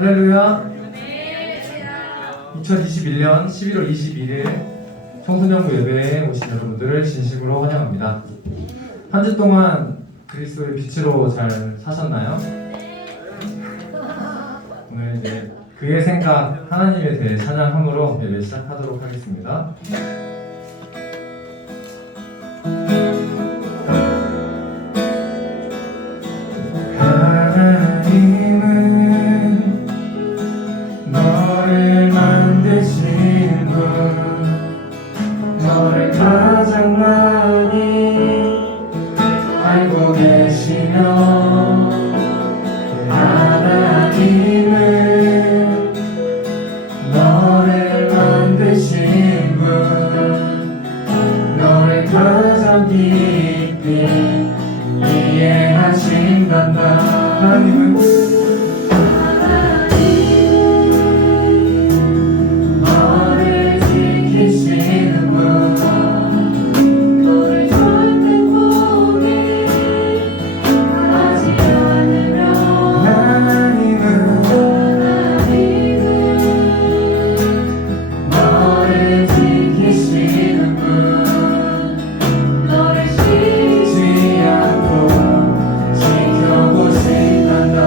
할렐루야. 2021년 11월 21일 청소년부 예배에 오신 여러분들을 진심으로 환영합니다. 한 주 동안 그리스도의 빛으로 잘 사셨나요? 오늘 이제 그의 생각, 하나님에 대해 찬양함으로 예배 시작하도록 하겠습니다. 너를 만드신 분, 너를 가장 많이 알고 계시며, 하나님은 너를 만드신 분, 너를 가장 깊이 이해하신단다. 하나님은 지켜보신단다.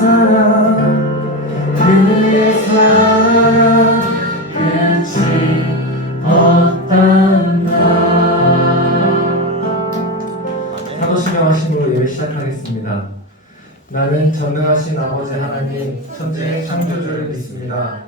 그의 사랑 끝이 없단다. 사도신명하심으로 예배 시작하겠습니다. 나는 전능하신 아버지 하나님 천지의 창조주를 믿습니다.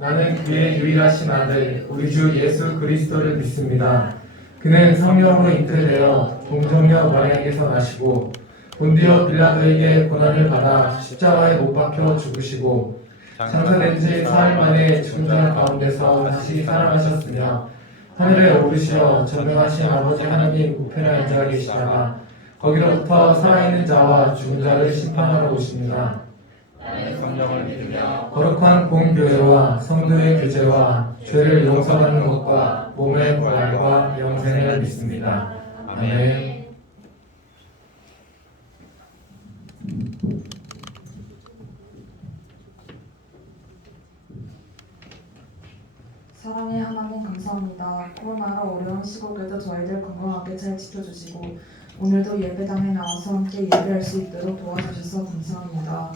나는 그의 유일하신 아들 우리 주 예수 그리스도를 믿습니다. 그는 성령으로 잉태되어 동정녀 마리아에게서 나시고 본디오 빌라도에게 고난을 받아 십자가에 못 박혀 죽으시고 장사된 지 사흘 만에 죽은 자 가운데서 다시 살아나셨으며 하늘에 오르시어 전능하신 아버지 하나님 우편에 앉아 계시다가 거기로부터 살아있는 자와 죽은 자를 심판하러 오십니다. 성령을 믿으며 거룩한 공교회와 성도의 교제와 죄를 용서받는 것과 몸의 부활과 영생을 믿습니다. 아멘. 사랑의 하나님 감사합니다. 코로나로 어려운 시국에도 저희들 건강하게 잘 지켜주시고 오늘도 예배당에 나와서 함께 예배할 수 있도록 도와주셔서 감사합니다.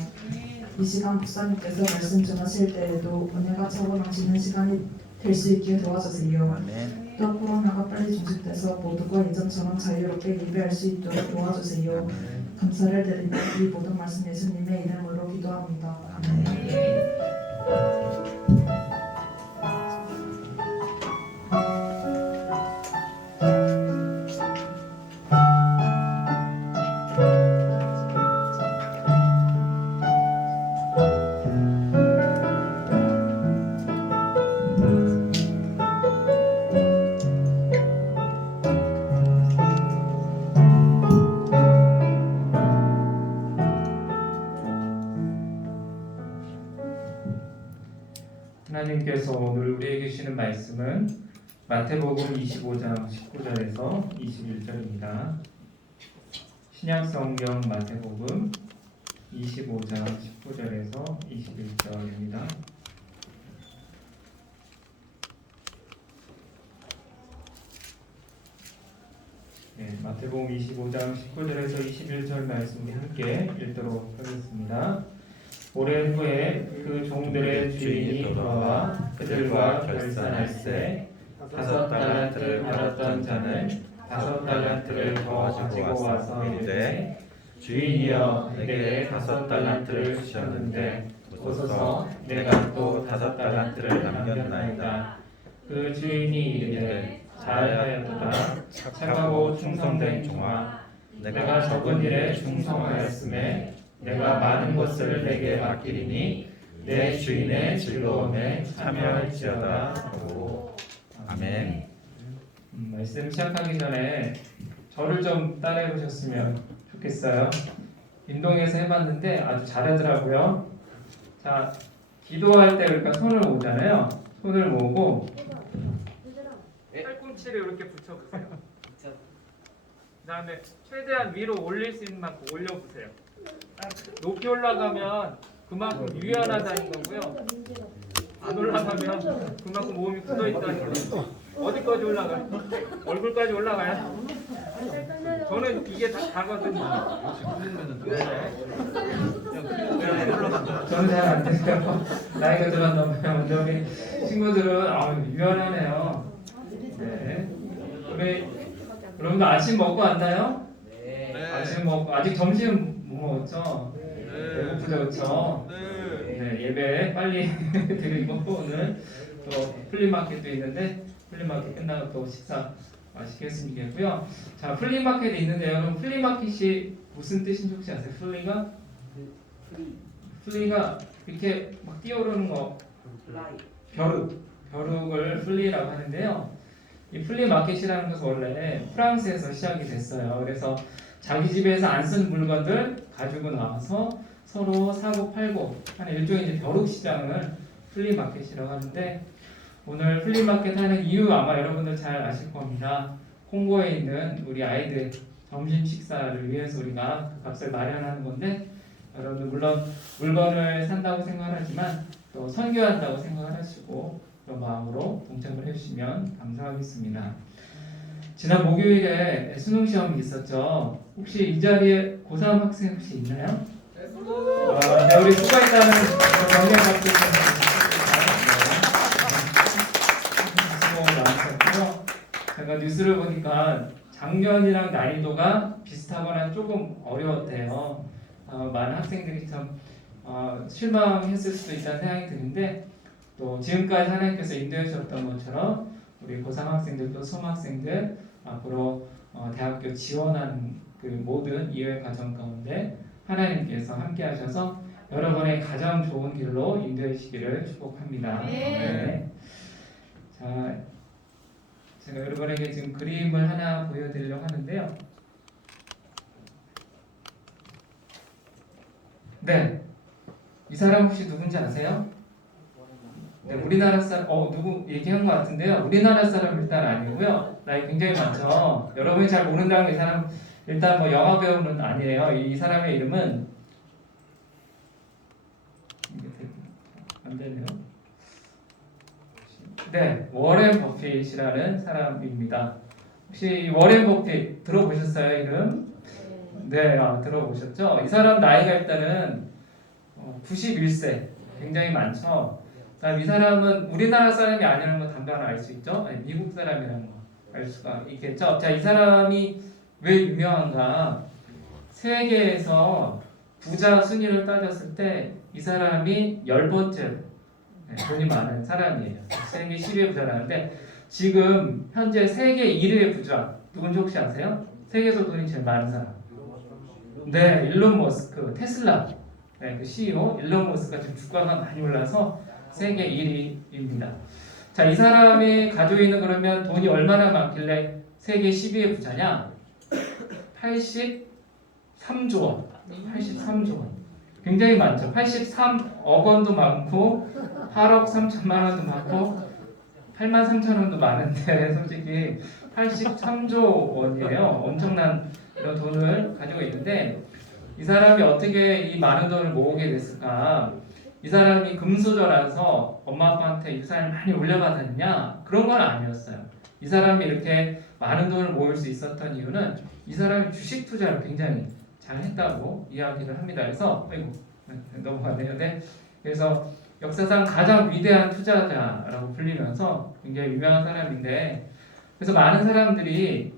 이 시간 목사님께서 말씀 전하실 때에도 은혜가 차고 넘치는 시간이 될 수 있게 도와주세요. 아멘. 또 코로나가 빨리 종식돼서 모두가 예전처럼 자유롭게 예배할 수 있도록 도와주세요. 감사를 드리며 이 모든 말씀 예수님의 이름으로 기도합니다. 아멘. 하나님께서 오늘 우리에게 주시는 말씀은 마태복음 25장 19절에서 21절입니다. 신약성경 마태복음 25장 19절에서 21절입니다. 네, 마태복음 25장 19절에서 21절 말씀 우리 함께 읽도록 하겠습니다. 오랜 후에 그 종들의 주인이 돌아와 그들과 결산할세 5달란트를 받았던 자는 5달란트를 더 가지고 와서 이르되 주인이여 내게 5달란트를 주셨는데 보소서 내가 또 5달란트를 남겼나이다. 그 주인이 이르되 잘하였도다 착하고 충성된 종아 내가 적은 일에 충성하였음에 내가 많은 것을 내게 맡기리니 내 주인의 즐거움에 참여할지어다 하고. 아멘. 말씀 시작하기 전에 저를 좀 따라해 보셨으면 좋겠어요. 인동에서 해봤는데 아주 잘하더라고요. 자, 기도할 때 그러니까 손을 모으잖아요. 손을 모으고 팔꿈치를 이렇게 붙여보세요. 그 다음에 최대한 위로 올릴 수 있는 만큼 올려보세요. 높이 올라가면 그만큼 유연하다는 거고요. 안 올라가면 그만큼 몸이 굳어있다는 거예요. 어디까지 올라가요? 얼굴까지 올라가요? 저는 이게 다 가거든요. 저는 잘 안 되세요. 나이가 들었나 봐요. 우리 친구들은 유연하네요. 네. 우리 여러분들 아침 먹고 왔나요? 네. 아침 먹고 아직 점심 못 먹었죠? 배고프죠, 그렇죠? 네, 예배 빨리 드리고 오늘 또 플리마켓도 있는데 플리마켓 끝나고 또 식사 맛있게 했으면 좋겠고요. 자, 플리마켓이 있는데 여러분 플리마켓이 무슨 뜻인지 혹시 아세요? 플리가 이렇게 막 뛰어오르는 거 벼룩을 플리라고 하는데요. 이 플리마켓이라는 것은 원래 프랑스에서 시작이 됐어요. 그래서 자기 집에서 안 쓴 물건들 가지고 나와서 서로 사고 팔고 하는 일종의 이제 벼룩 시장을 플리마켓이라고 하는데 오늘 플리마켓 하는 이유 아마 여러분들 잘 아실 겁니다. 홍고에 있는 우리 아이들 점심 식사를 위해서 우리가 그 값을 마련하는 건데 여러분들 물론 물건을 산다고 생각하지만 또 선교한다고 생각을 하시고 그런 마음으로 동참을 해주시면 감사하겠습니다. 지난 목요일에 수능 시험이 있었죠. 혹시 이 자리에 고3 학생 혹시 있나요? 네, 우리 수고했다는 경례 박수 수고 많으셨고요. 제가 뉴스를 보니까 작년이랑 난이도가 비슷하거나 조금 어려웠대요. 많은 학생들이 참 실망했을 수도 있다는 생각이 드는데 또 지금까지 하나님께서 인도해 주셨던 것처럼 우리 고3 학생들도 수험학생들 앞으로 대학교 지원하는 그 모든 이해 과정 가운데 하나님께서 함께 하셔서 여러분의 가장 좋은 길로 인도해 주시기를 축복합니다. 네. 자, 제가 여러분에게 지금 그림을 하나 보여드리려고 하는데요. 네, 이 사람 혹시 누군지 아세요? 네, 우리나라 사람, 누구 얘기한 것 같은데요. 우리나라 사람 일단 아니고요. 나이 굉장히 많죠. 여러분이 잘 모른다면 이 사람 일단 뭐 영화 배우는 아니에요. 이 사람의 이름은 안 되네요. 네, 워렌 버핏이라는 사람입니다. 혹시 워렌 버핏 들어보셨어요, 이름? 네, 들어보셨죠? 이 사람 나이가 일단은 91세, 굉장히 많죠. 이 사람은 우리나라 사람이 아니라는 거 단단히 알 수 있죠? 아니, 미국 사람이라는 거 알 수가 있겠죠? 자, 이 사람이 왜 유명한가? 세계에서 부자 순위를 따졌을 때 이 사람이 10번째 돈이 많은 사람이에요. 세계 10위의 부자라는데 지금 현재 세계 1위의 부자 누군지 혹시 아세요? 세계에서 돈이 제일 많은 사람. 네, 일론 머스크, 테슬라 그 CEO 일론 머스크가 지금 주가가 많이 올라서 세계 1위입니다. 자, 이 사람이 가지고 있는 그러면 돈이 얼마나 많길래 세계 10위의 부자냐? 83조 원. 83조 원. 굉장히 많죠. 83억 원도 많고 8억 3천만 원도 많고 8만 3천 원도 많은데 솔직히 83조 원이에요. 엄청난 이런 돈을 가지고 있는데 이 사람이 어떻게 이 많은 돈을 모으게 됐을까? 이 사람이 금수저라서 엄마 아빠한테 유산을 많이 물려받았느냐? 그런 건 아니었어요. 이 사람이 이렇게 많은 돈을 모을 수 있었던 이유는 이 사람이 주식 투자를 굉장히 잘 했다고 이야기를 합니다. 그래서 넘어가네요. 네. 그래서 역사상 가장 위대한 투자자라고 불리면서 굉장히 유명한 사람인데 그래서 많은 사람들이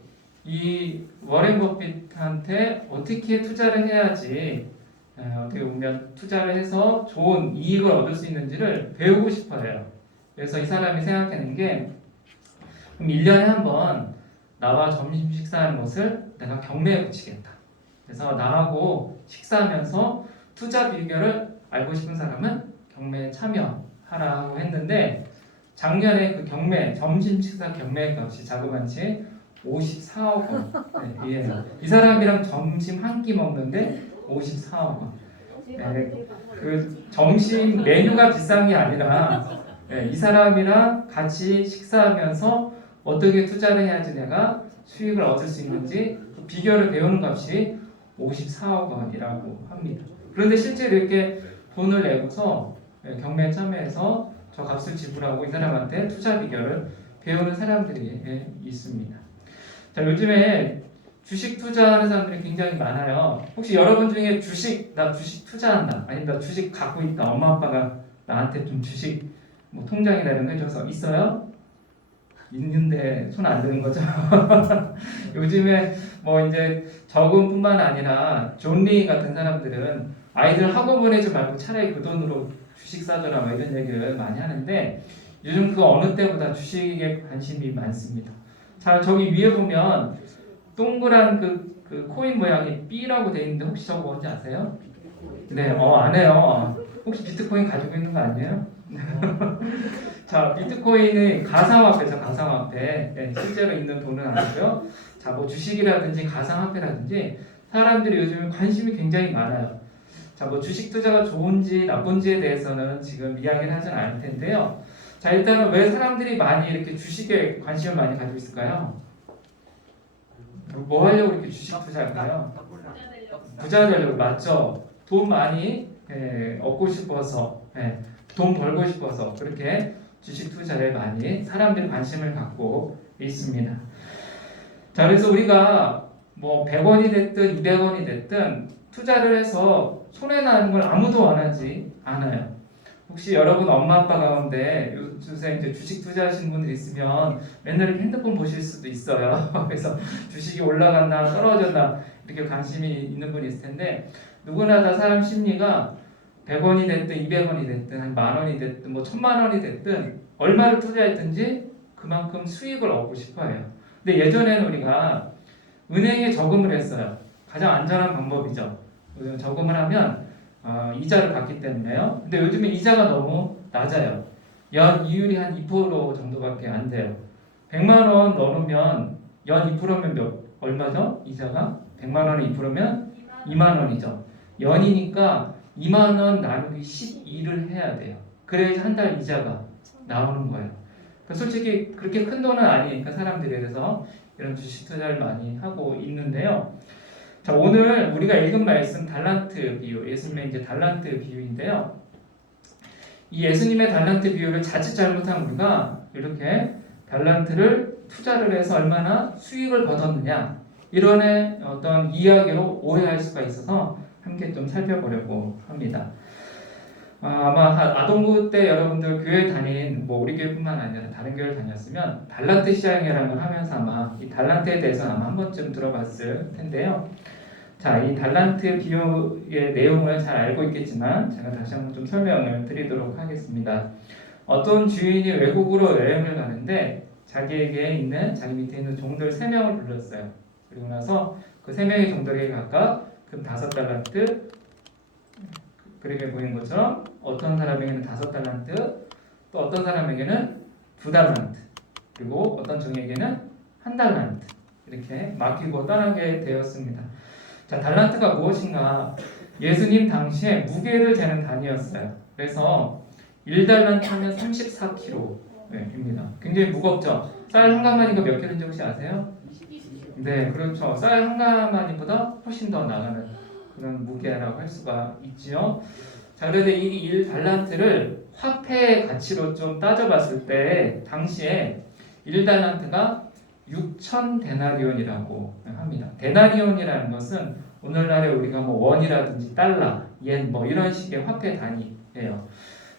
이 워렌 버핏한테 어떻게 투자를 해야지 어떻게 보면 투자를 해서 좋은 이익을 얻을 수 있는지를 배우고 싶어요. 그래서 이 사람이 생각하는 게 그럼 1년에 한 번 나와 점심 식사하는 것을 내가 경매에 붙이겠다. 그래서 나하고 식사하면서 투자 비결을 알고 싶은 사람은 경매에 참여하라고 했는데 작년에 그 경매 점심 식사 경매 값이 자그마치 54억 원. 네, 이 사람이랑 점심 한 끼 먹는데 54억 원. 네, 그 점심 메뉴가 비싼 게 아니라 이 사람이랑 같이 식사하면서 어떻게 투자를 해야지 내가 수익을 얻을 수 있는지 그 비결을 배우는 값이 54억 원이라고 합니다. 그런데 실제로 이렇게 돈을 내고서 경매에 참여해서 저 값을 지불하고 이 사람한테 투자 비결을 배우는 사람들이 있습니다. 자, 요즘에 주식 투자하는 사람들이 굉장히 많아요. 혹시 여러분 중에 나 주식 투자한다, 아니면 나 주식 갖고 있다, 엄마 아빠가 나한테 좀 주식 뭐 통장이나 이런 거 해줘서 있어요? 있는데 손 안 드는 거죠. 요즘에 뭐 이제 저금뿐만 아니라 존리 같은 사람들은 아이들 학원 보내지 말고 차라리 그 돈으로 주식 사줘라 뭐 이런 얘기를 많이 하는데 요즘 그 어느 때보다 주식에 관심이 많습니다. 자, 저기 위에 보면 동그란 그 코인 모양이 B라고 돼 있는데 혹시 저거 뭔지 아세요? 네, 안 해요. 혹시 비트코인 가지고 있는 거 아니에요? 자, 비트코인은 가상화폐죠, 가상화폐. 네, 실제로 있는 돈은 아니고요. 자, 뭐 주식이라든지 가상화폐라든지 사람들이 요즘 관심이 굉장히 많아요. 자, 뭐 주식 투자가 좋은지 나쁜지에 대해서는 지금 이야기를 하진 않을 텐데요. 자, 일단은 왜 사람들이 많이 이렇게 주식에 관심을 많이 가지고 있을까요? 뭐 하려고 이렇게 주식 투자할까요? 부자 되려고, 맞죠? 돈 많이 얻고 싶어서, 돈 벌고 싶어서 그렇게 주식 투자에 많이 사람들이 관심을 갖고 있습니다. 자, 그래서 우리가 뭐 100원이 됐든 200원이 됐든 투자를 해서 손해나는 걸 아무도 원하지 않아요. 혹시 여러분 엄마 아빠 가운데 요새 이제 주식 투자하시는 분들 있으면 맨날 이렇게 핸드폰 보실 수도 있어요. 그래서 주식이 올라갔나 떨어졌나 이렇게 관심이 있는 분이 있을 텐데 누구나 다 사람 심리가 100원이 됐든 200원이 됐든 한 만 원이 됐든 뭐 1000만 원이 됐든 얼마를 투자했든지 그만큼 수익을 얻고 싶어 해요. 근데 예전에는 우리가 은행에 저금을 했어요. 가장 안전한 방법이죠. 저금을 하면 이자를 받기 때문에요. 근데 요즘에 이자가 너무 낮아요. 연 이율이 한 2% 정도밖에 안 돼요. 100만 원 넣으면 연 2%면 얼마죠? 이자가 100만 원에 2%면 2만 원이죠. 연이니까 2만 원 나누기 12를 해야 돼요. 그래야지 한 달 이자가 나오는 거예요. 그러니까 솔직히 그렇게 큰 돈은 아니니까 사람들이 그래서 이런 주식 투자를 많이 하고 있는데요. 자, 오늘 우리가 읽은 말씀 달란트 비유, 예수님의 이제 달란트 비유인데요. 이 예수님의 달란트 비유를 자칫 잘못한 우리가 이렇게 달란트를 투자를 해서 얼마나 수익을 거뒀느냐 이런 어떤 이야기로 오해할 수가 있어서 함께 좀 살펴보려고 합니다. 아마 아동부 때 여러분들 교회 다닌 뭐 우리 교회뿐만 아니라 다른 교회를 다녔으면 달란트 시장이라는 걸 하면서 아마 이 달란트에 대해서 아마 한 번쯤 들어봤을 텐데요. 자, 이 달란트 비유의 내용을 잘 알고 있겠지만 제가 다시 한번 좀 설명을 드리도록 하겠습니다. 어떤 주인이 외국으로 여행을 가는데 자기에게 있는 자기 밑에 있는 종들 3명을 불렀어요. 그리고 나서 그 3명의 종들에게 각각 금 5달란트, 그림에 보이는 것처럼 어떤 사람에게는 5달란트, 또 어떤 사람에게는 2달란트, 그리고 어떤 종에게는 1달란트 이렇게 맡기고 떠나게 되었습니다. 자, 달란트가 무엇인가? 예수님 당시에 무게를 재는 단위였어요. 그래서 1달란트 하면 34kg입니다. 굉장히 무겁죠? 쌀 한 가마니가 몇 킬로인지 혹시 아세요? 네, 그렇죠. 쌀 한 가마니보다 훨씬 더 나가는 그런 무게라고 할 수가 있지요. 자, 그런데 이 1달란트를 화폐 가치로 좀 따져봤을 때 당시에 1달란트가 6,000데나리온이라고 합니다. 데나리온이라는 것은 오늘날에 우리가 뭐 원이라든지 달러, 옌 뭐 이런 식의 화폐 단위예요.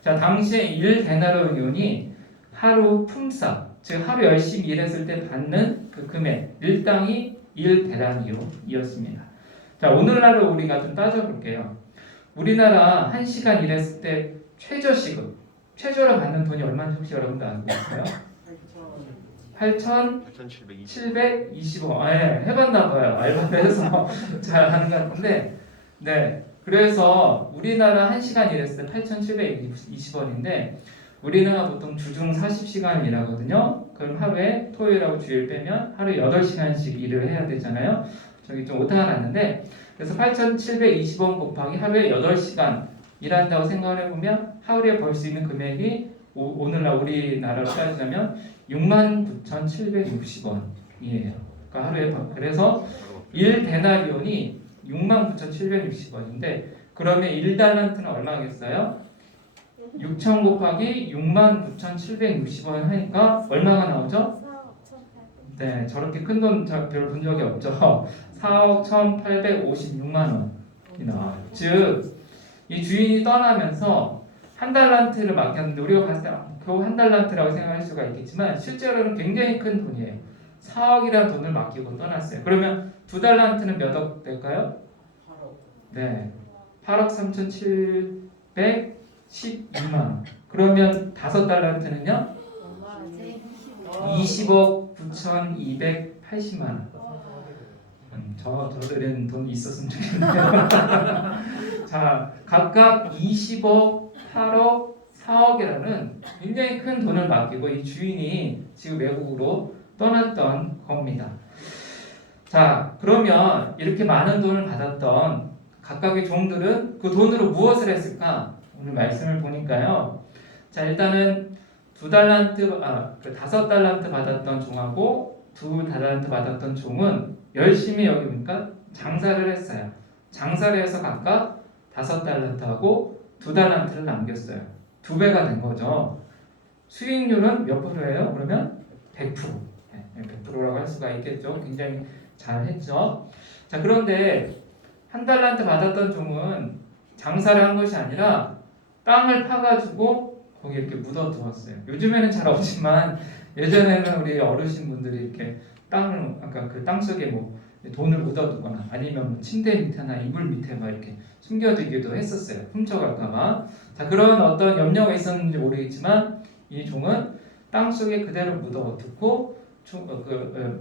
자, 당시에 1데나리온이 하루 품삯, 즉 하루 열심히 일했을 때 받는 그 금액, 일당이 1데나리온이었습니다. 자, 오늘날로 우리가 좀 따져볼게요. 우리나라 1시간 일했을 때 최저 시급, 최저로 받는 돈이 얼마인지 혹시 여러분들 알고 계세요? 8,720원. 네, 해봤나 봐요. 알바를 해서 잘 하는 것 같은데, 네. 그래서 우리나라 1시간 일했을 때 8,720원인데, 우리나라 보통 주중 40시간 일하거든요. 그럼 하루에 토요일하고 주일 빼면 하루에 8시간씩 일을 해야 되잖아요. 저기 좀 오타가 났는데, 그래서 8,720원 곱하기 하루에 8시간 일한다고 생각을 해보면 하루에 벌 수 있는 금액이 오늘날 우리나라로 따지자면 69,760원이에요. 그러니까 하루에 그래서 1데나리온이 69,760원인데 그러면 1달란트는 얼마겠어요? 6,000 곱하기 69,760원 하니까 얼마가 나오죠? 네, 저렇게 큰 돈 별 본 적이 없죠. 4억 1,856만 원이 나와요. 즉, 이 주인이 떠나면서 1달란트를 맡겼는데 우리가 봤을 때 겨우 1달란트라고 생각할 수가 있겠지만 실제로는 굉장히 큰 돈이에요. 4억이라는 돈을 맡기고 떠났어요. 그러면 2달란트는 몇 억 될까요? 8억. 네, 8억 3,712만 원. 그러면 5달란트는요? 20억 9,280만 원. 저들은 돈 있었으면 좋겠네요. 자, 각각 20억, 8억, 4억이라는 굉장히 큰 돈을 맡기고 이 주인이 지금 외국으로 떠났던 겁니다. 자, 그러면 이렇게 많은 돈을 받았던 각각의 종들은 그 돈으로 무엇을 했을까? 오늘 말씀을 보니까요. 자, 일단은 5달란트 받았던 종하고 2달란트 받았던 종은 열심히 여기니까 장사를 했어요. 장사를 해서 각각 5달란트하고 2달란트를 남겼어요. 2배가 된 거죠. 수익률은 몇 프로예요? 그러면 100%. 100%라고 할 수가 있겠죠. 굉장히 잘 했죠. 자, 그런데 한 달란트 받았던 종은 장사를 한 것이 아니라 땅을 파가지고 거기 이렇게 묻어두었어요. 요즘에는 잘 없지만 예전에는 우리 어르신분들이 이렇게 땅을 아까 그 땅 속에 뭐 돈을 묻어두거나 아니면 뭐 침대 밑에나 이불 밑에 막 이렇게 숨겨두기도 했었어요. 훔쳐갈까봐. 자, 그런 어떤 염려가 있었는지 모르겠지만 이 종은 땅 속에 그대로 묻어두고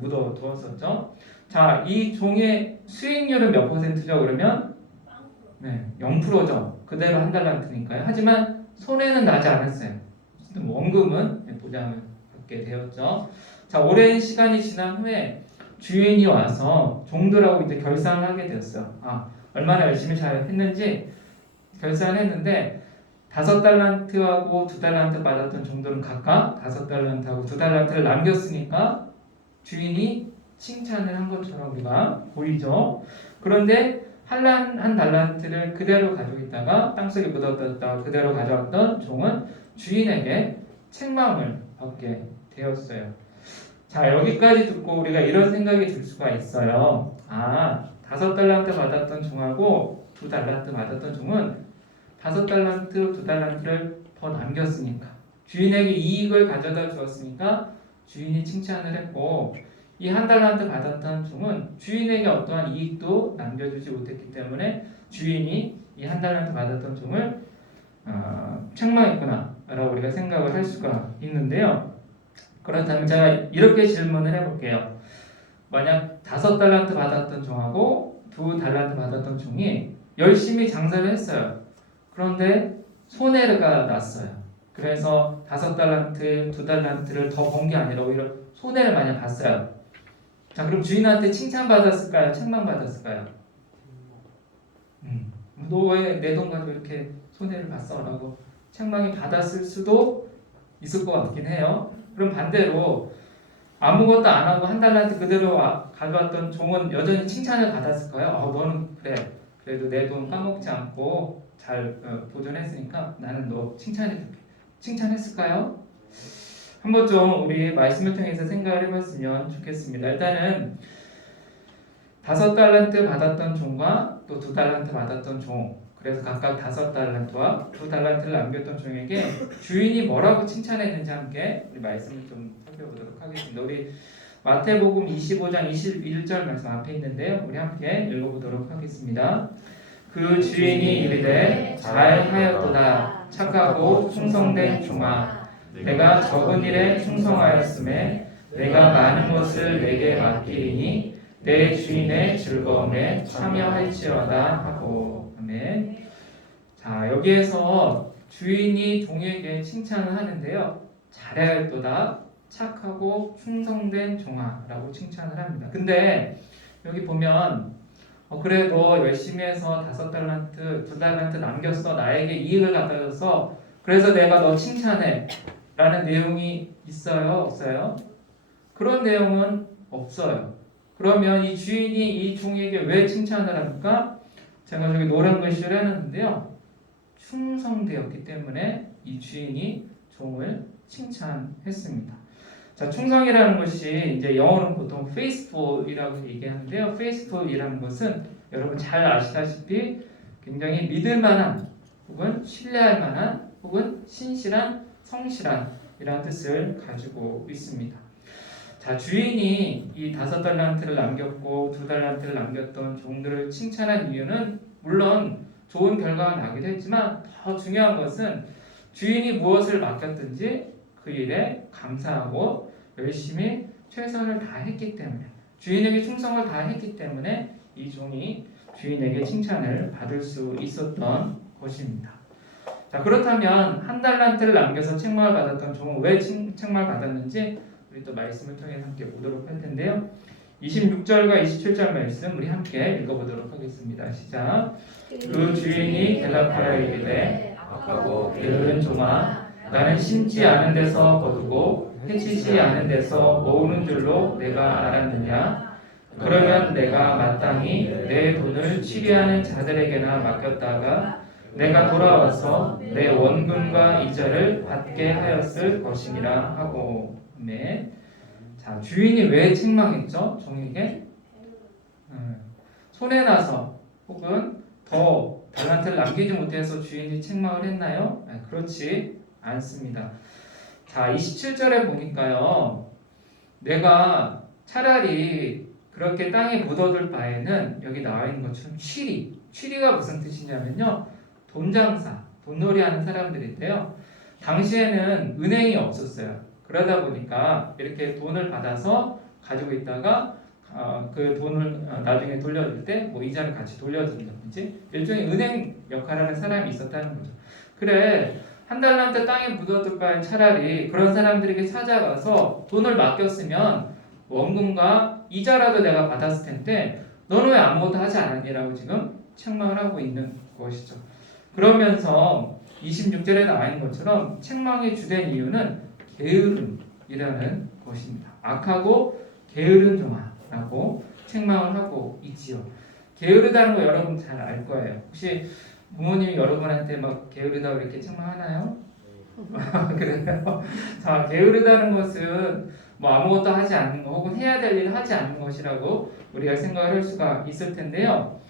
묻어두었었죠. 자, 이 종의 수익률은 몇 %죠? 그러면 네, 0%죠. 그대로 한 달란트니까요. 하지만 손해는 나지 않았어요. 원금은 보장을 받게 되었죠. 자, 오랜 시간이 지난 후에 주인이 와서 종들하고 이제 결산을 하게 되었어요. 얼마나 열심히 잘 했는지 결산을 했는데 5달란트하고 2달란트 받았던 종들은 각각 5달란트하고 2달란트를 남겼으니까 주인이 칭찬을 한 것처럼 우리가 보이죠. 그런데 한 달란트를 그대로 가지고 있다가 땅속에 묻어뒀다가 그대로 가져왔던 종은 주인에게 책망을 받게 되었어요. 자, 여기까지 듣고 우리가 이런 생각이 들 수가 있어요. 5달란트 받았던 종하고 2달란트 받았던 종은 5달란트, 2달란트를 더 남겼으니까 주인에게 이익을 가져다 주었으니까 주인이 칭찬을 했고 이 1달란트 받았던 종은 주인에게 어떠한 이익도 남겨주지 못했기 때문에 주인이 이 1달란트 받았던 종을 책망했구나 라고 우리가 생각을 할 수가 있는데요. 그렇다면 제가 이렇게 질문을 해볼게요. 만약 5달란트 받았던 종하고 2달란트 받았던 종이 열심히 장사를 했어요. 그런데 손해가 났어요. 그래서 5달란트, 2달란트를 더 번 게 아니라 오히려 손해를 많이 봤어요. 자, 그럼 주인한테 칭찬받았을까요? 책망받았을까요? 너 왜 내 돈 가지고 이렇게 손해를 봤어? 라고 책망이 받았을 수도 있을 것 같긴 해요. 그럼 반대로 아무것도 안 하고 1달란트 그대로 가져왔던 종은 여전히 칭찬을 받았을까요? 너는 그래, 그래도 내 돈 까먹지 않고 잘 보존했으니까 나는 너 칭찬해줄게. 칭찬했을까요? 한번 좀 우리 말씀을 통해서 생각을 해봤으면 좋겠습니다. 일단은 5달란트 받았던 종과 또 2달란트 받았던 종, 그래서 각각 5달란트와 2달란트를 남겼던 종에게 주인이 뭐라고 칭찬했는지 함께 우리 말씀을 좀 살펴보도록 하겠습니다. 우리 마태복음 25장 21절 말씀 앞에 있는데요. 우리 함께 읽어보도록 하겠습니다. 그 주인이 이르되 잘하였도다 착하고 충성된 종아, 내가 적은 일에 충성하였음에 내가 많은 것을 내게 맡기리니 내 주인의 즐거움에 참여할지어다 하고. 아멘. 자, 여기에서 주인이 종에게 칭찬을 하는데요. 잘하였도다 착하고 충성된 종아라고 칭찬을 합니다. 근데 여기 보면 그래 너 열심히 해서 5달란트, 2달란트 남겼어. 나에게 이익을 갖다 줬어. 그래서 내가 너 칭찬해 라는 내용이 있어요? 없어요? 그런 내용은 없어요. 그러면 이 주인이 이 종에게 왜 칭찬을 합니까? 제가 저기 노란 글씨를 해놨는데요. 충성되었기 때문에 이 주인이 종을 칭찬했습니다. 자, 충성이라는 것이 이제 영어로는 보통 faithful이라고 얘기하는데요. faithful이라는 것은 여러분 잘 아시다시피 굉장히 믿을 만한 혹은 신뢰할 만한 혹은 신실한, 성실한 이라는 뜻을 가지고 있습니다. 자, 주인이 이 5달란트를 남겼고 2달란트를 남겼던 종들을 칭찬한 이유는 물론 좋은 결과가 나기도 했지만 더 중요한 것은 주인이 무엇을 맡겼든지 그 일에 감사하고 열심히 최선을 다했기 때문에, 주인에게 충성을 다했기 때문에 이 종이 주인에게 칭찬을 받을 수 있었던 것입니다. 자, 그렇다면 1달란트를 남겨서 책망을 받았던 종은 왜 책망을 받았는지 우리 또 말씀을 통해서 함께 보도록 할 텐데요. 26절과 27절 말씀 우리 함께 읽어보도록 하겠습니다. 시작. 그 주인이 대답하여 이르되 악하고 게으른 종아, 나는 심지 않은 데서 거두고 해치지 않은 데서 모으는 줄로 내가 알았느냐? 그러면 내가 마땅히 내 돈을 취리하는 자들에게나 맡겼다가 내가 돌아와서 내 원금과 이자를 받게 하였을 것이니라 하고. 네. 자, 주인이 왜 책망했죠? 종에게 손해나서 혹은 더 달란트를 남기지 못해서 주인이 책망을 했나요? 그렇지 않습니다. 자, 27절에 보니까요. 내가 차라리 그렇게 땅에 묻어둘 바에는 여기 나와 있는 것처럼 취리가 무슨 뜻이냐면요. 돈 장사, 돈놀이 하는 사람들인데요. 당시에는 은행이 없었어요. 그러다 보니까 이렇게 돈을 받아서 가지고 있다가 그 돈을 나중에 돌려줄 때 뭐 이자를 같이 돌려준다든지 일종의 은행 역할을 하는 사람이 있었다는 거죠. 그래 한 달란트 땅에 묻어둘 바엔 차라리 그런 사람들에게 찾아가서 돈을 맡겼으면 원금과 이자라도 내가 받았을 텐데 너는 왜 아무것도 하지 않았니라고 지금 책망을 하고 있는 것이죠. 그러면서 26절에 나와 있는 것처럼 책망의 주된 이유는 게으름이라는 것입니다. 악하고 게으른 종아라고 책망을 하고 있지요. 게으르다는 거 여러분 잘 알 거예요. 혹시 부모님이 여러분한테 막 게으르다고 이렇게 책망하나요? 그래요? 자, 게으르다는 것은 뭐 아무것도 하지 않는 거 혹은 해야 될 일을 하지 않는 것이라고 우리가 생각을 할 수가 있을 텐데요.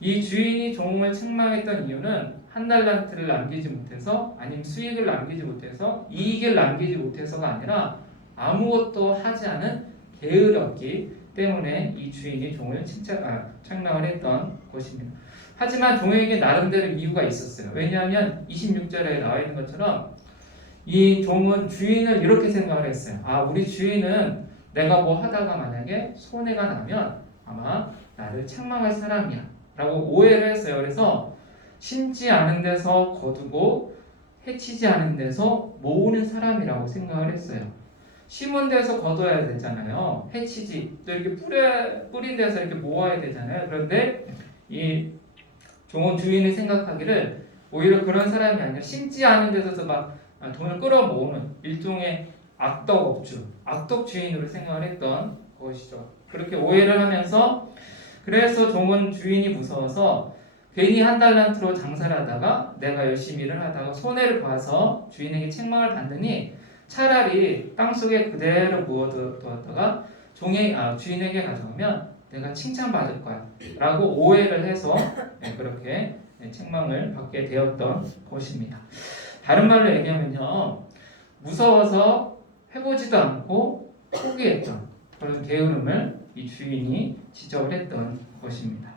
이 주인이 종을 책망했던 이유는 한 달란트를 남기지 못해서 아니면 수익을 남기지 못해서 이익을 남기지 못해서가 아니라 아무것도 하지 않은 게으렀기 때문에 이 주인이 종을 책망을 했던 것입니다. 하지만 종에게 나름대로 이유가 있었어요. 왜냐하면 26절에 나와 있는 것처럼 이 종은 주인을 이렇게 생각을 했어요. 우리 주인은 내가 뭐 하다가 만약에 손해가 나면 아마 나를 책망할 사람이야 라고 오해를 했어요. 그래서 심지 않은 데서 거두고 해치지 않은 데서 모으는 사람이라고 생각을 했어요. 심은 데서 거둬야 되잖아요. 해치지 또 이렇게 뿌린 데서 이렇게 모아야 되잖아요. 그런데 이 종은 주인이 생각하기를 오히려 그런 사람이 아니라 심지 않은 데서 막 돈을 끌어모으는 일종의 악덕업주, 악덕 주인으로 생각을 했던 것이죠. 그렇게 오해를 하면서 그래서 종은 주인이 무서워서 괜히 한 달란트로 장사를 하다가 내가 열심히 일을 하다가 손해를 봐서 주인에게 책망을 받느니 차라리 땅속에 그대로 묻어두었다가 주인에게 가져오면 내가 칭찬받을 거야 라고 오해를 해서 그렇게 책망을 받게 되었던 것입니다. 다른 말로 얘기하면요. 무서워서 해보지도 않고 포기했던 그런 게으름을 이 주인이 지적을 했던 것입니다.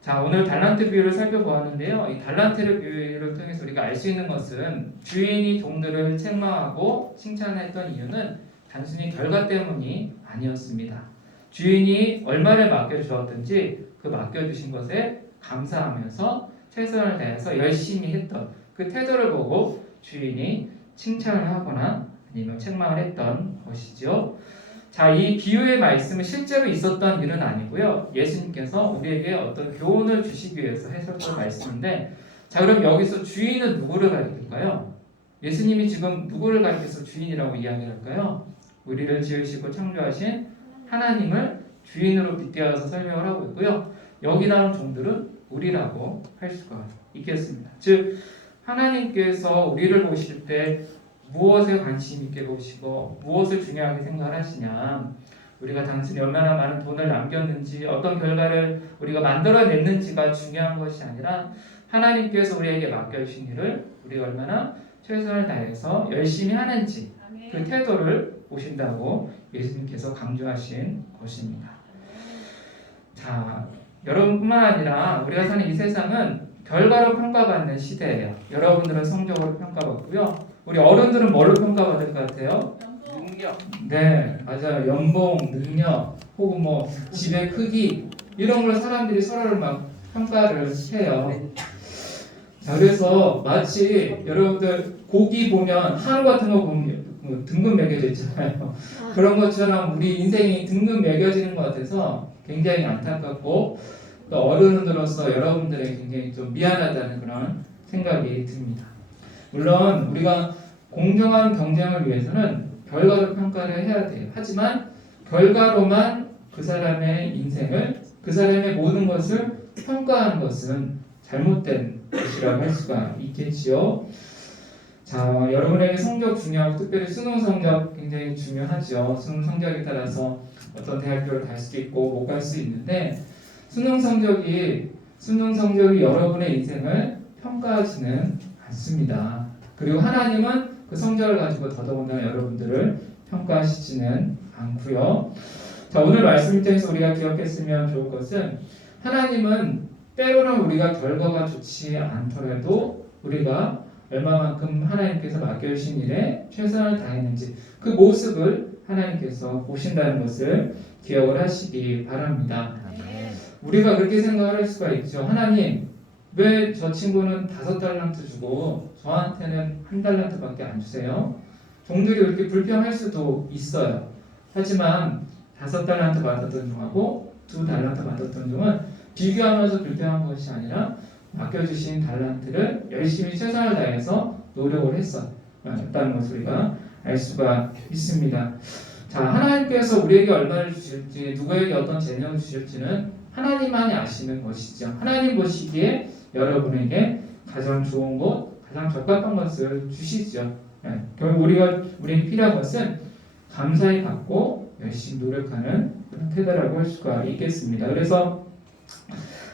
자, 오늘 달란트 비유를 살펴보았는데요. 이 달란트 비유를 통해서 우리가 알 수 있는 것은 주인이 종들을 책망하고 칭찬했던 이유는 단순히 결과 때문이 아니었습니다. 주인이 얼마를 맡겨주었든지 그 맡겨주신 것에 감사하면서 최선을 다해서 열심히 했던 그 태도를 보고 주인이 칭찬을 하거나 아니면 책망을 했던 것이죠. 자, 이 비유의 말씀은 실제로 있었던 일은 아니고요. 예수님께서 우리에게 어떤 교훈을 주시기 위해서 하셨던 말씀인데, 자, 그럼 여기서 주인은 누구를 가리킬까요? 예수님이 지금 누구를 가리켜서 주인이라고 이야기할까요? 우리를 지으시고 창조하신 하나님을 주인으로 빗대어서 설명을 하고 있고요. 여기 나온 종들은 우리라고 할 수가 있겠습니다. 즉 하나님께서 우리를 보실 때 무엇에 관심 있게 보시고 무엇을 중요하게 생각하시냐, 우리가 단순히 얼마나 많은 돈을 남겼는지 어떤 결과를 우리가 만들어냈는지가 중요한 것이 아니라 하나님께서 우리에게 맡겨주신 일을 우리가 얼마나 최선을 다해서 열심히 하는지 그 태도를 보신다고 예수님께서 강조하신 것입니다. 자, 여러분뿐만 아니라 우리가 사는 이 세상은 결과로 평가받는 시대예요. 여러분들은 성적으로 평가받고요. 우리 어른들은 뭘로 평가받을 것 같아요? 능력. 네, 맞아요. 연봉, 능력, 혹은 뭐 집의 크기 이런 걸 사람들이 서로를 막 평가를 해요. 자, 그래서 마치 여러분들 고기 보면 한우 같은 거 보면 등급 매겨져 있잖아요. 그런 것처럼 우리 인생이 등급 매겨지는 것 같아서 굉장히 안타깝고 또 어른으로서 여러분들에게 굉장히 좀 미안하다는 그런 생각이 듭니다. 물론 우리가 공정한 경쟁을 위해서는 결과로 평가를 해야 돼요. 하지만 결과로만 그 사람의 인생을, 그 사람의 모든 것을 평가하는 것은 잘못된 것이라고 할 수가 있겠지요. 자, 여러분에게 성적 중요하고 특별히 수능 성적 굉장히 중요하죠. 수능 성적에 따라서 어떤 대학교를 갈 수도 있고 못 갈 수 있는데, 수능 성적이 여러분의 인생을 평가하지는 않습니다. 그리고 하나님은 그 성적을 가지고 더더군다나 여러분들을 평가하시지는 않고요. 자, 오늘 말씀을 통해서 우리가 기억했으면 좋을 것은 하나님은 때로는 우리가 결과가 좋지 않더라도 우리가 얼마만큼 하나님께서 맡겨주신 일에 최선을 다했는지 그 모습을 하나님께서 보신다는 것을 기억을 하시기 바랍니다. 우리가 그렇게 생각을 할 수가 있죠. 하나님, 왜 저 친구는 5달란트 주고 저한테는 1달란트밖에 안 주세요? 종들이 그렇게 불평할 수도 있어요. 하지만 5달란트 받았던 종하고 2달란트 받았던 종은 비교하면서 불평한 것이 아니라 맡겨주신 달란트를 열심히 최선을 다해서 노력을 했다는 것을 우리가 알 수가 있습니다. 자, 하나님께서 우리에게 얼마를 주실지, 누구에게 어떤 재능을 주실지는 하나님만이 아시는 것이죠. 하나님 보시기에 여러분에게 가장 좋은 것, 가장 적합한 것을 주시죠. 결국 우리에게 필요한 것은 감사히 받고 열심히 노력하는 그런 태도라고 할 수가 있겠습니다. 그래서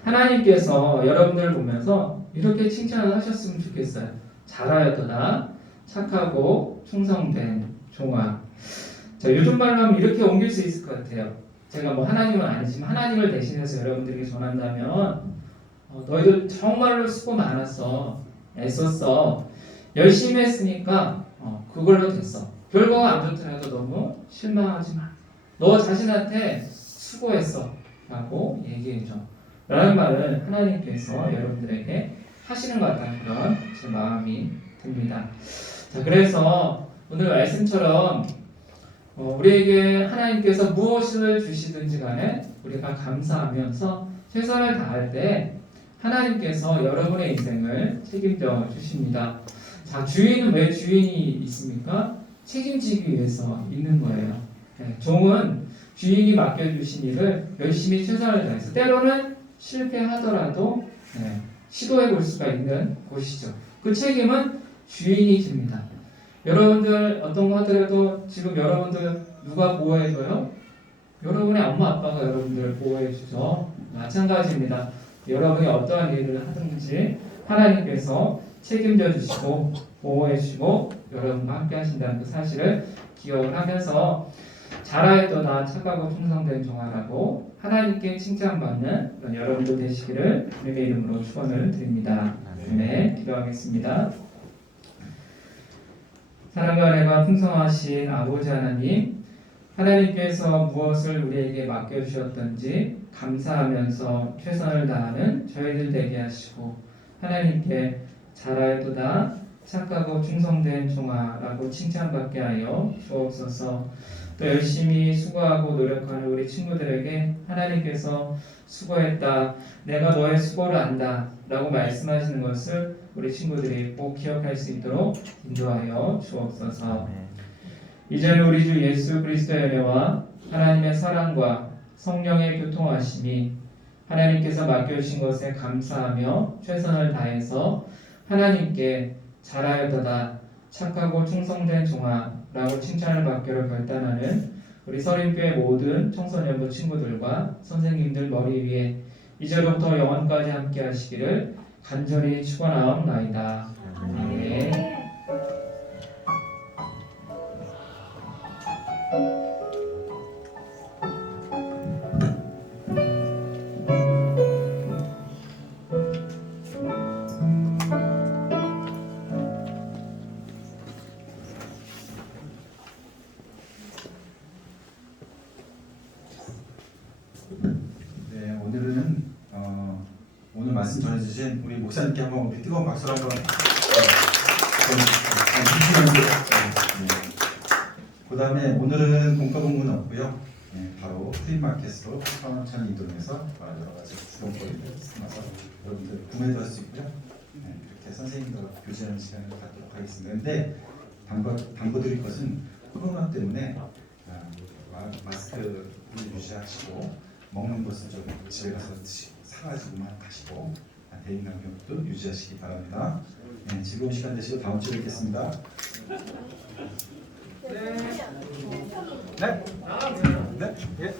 하나님께서 여러분들을 보면서 이렇게 칭찬을 하셨으면 좋겠어요. 잘하였도다, 착하고 충성된 종아. 자, 요즘 말로 하면 이렇게 옮길 수 있을 것 같아요. 제가 뭐 하나님은 아니지만 하나님을 대신해서 여러분들에게 전한다면 너희들 정말로 수고 많았어, 애썼어, 열심히 했으니까 그걸로 됐어. 결과가 안 좋더라도 너무 실망하지 마. 너 자신한테 수고했어 라고 얘기해줘. 라는 말을 하나님께서 여러분들에게 하시는 것 같다는 그런 제 마음이 듭니다. 자, 그래서 오늘 말씀처럼 우리에게 하나님께서 무엇을 주시든지 간에 우리가 감사하면서 최선을 다할 때 하나님께서 여러분의 인생을 책임져 주십니다. 자, 주인은 왜 주인이 있습니까? 책임지기 위해서 있는 거예요. 종은 주인이 맡겨주신 일을 열심히 최선을 다해서 때로는 실패하더라도 시도해 볼 수가 있는 곳이죠. 그 책임은 주인이 집니다. 여러분들 어떤 거 하더라도 지금 여러분들 누가 보호해줘요? 여러분의 엄마 아빠가 여러분들을 보호해주죠. 마찬가지입니다. 여러분이 어떠한 일을 하든지 하나님께서 책임져 주시고 보호해 주시고 여러분과 함께 하신다는 그 사실을 기억을 하면서 잘하였도다, 착하고 충성된 종아라고 하나님께 칭찬받는 그런 여러분도 되시기를 주님의 이름으로 축원을 드립니다. 네, 기도하겠습니다. 사랑과 은혜가 풍성하신 아버지 하나님, 하나님께서 무엇을 우리에게 맡겨주셨든지 감사하면서 최선을 다하는 저희들 되게 하시고 하나님께 잘하였도다, 착하고 충성된 종아라고 칭찬받게 하여 주옵소서. 또 열심히 수고하고 노력하는 우리 친구들에게 하나님께서 수고했다, 내가 너의 수고를 안다 라고 말씀하시는 것을 우리 친구들이 꼭 기억할 수 있도록 인도하여 주옵소서. 이제는 우리 주 예수 그리스도의 은혜와 하나님의 사랑과 성령의 교통하심이 하나님께서 맡겨주신 것에 감사하며 최선을 다해서 하나님께 잘하였도다, 착하고 충성된 종아라고 칭찬을 받기로 결단하는 우리 서린교회 모든 청소년부 친구들과 선생님들 머리 위에 이제로부터 영원까지 함께 하시기를 간절히 축원하옵나이다. 아멘. 네, 오늘은 오늘 말씀 전해주신 우리 목사님께 한번 우리 뜨거운 박수를 한번 그 다음에 오늘은 공과 공부는 없고요. 바로 프리마켓으로 천천히 이동해서 여러 가지 수용거리를 삼아서 여러분들 구매도 할 수 있고요. 그렇게 선생님들과 교제하는 시간을 갖도록 하겠습니다. 근데 당부드릴 것은 코로나 때문에 마스크를 유지하시고 먹는 것은 좀 집에 가서 사가지고만 가시고 대인간격도 유지하시기 바랍니다. 즐거운 시간 되시고 다음 주에 뵙겠습니다. 네. 네. 네. 예.